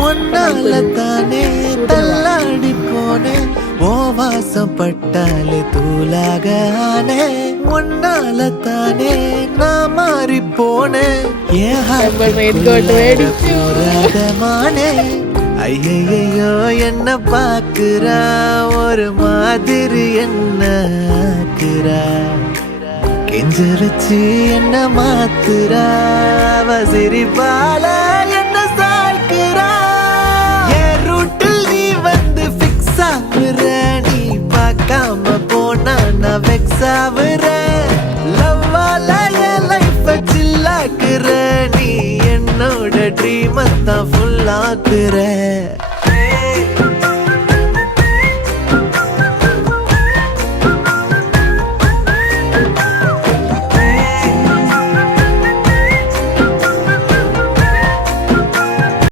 ஒன்னால தானே தள்ளாடி போனேன் ஓ வாசம் பட்டாலே தூளாக ஆனே ஒன்னால தானே நான் மாறி போனேன் போராடமானே ஐயையோ என்ன பாக்குறா ஒரு மாதிரி என்ன ஆக்குறா கெஞ்சரிச்சு என்ன மாத்துறா சிரிப்பால என்ன சாய்க்கிறா என் ரூட்டில் நீ வந்து ஃபிக்ஸ் ஆகுற நீ பார்க்காம போனா நான் வெக்ஸ் ஆகுற லவ்வால என் லைஃப் சில்லாக்குற நீ என்னோட ட்ரீம் தான் ஃபுல் ஆக்குற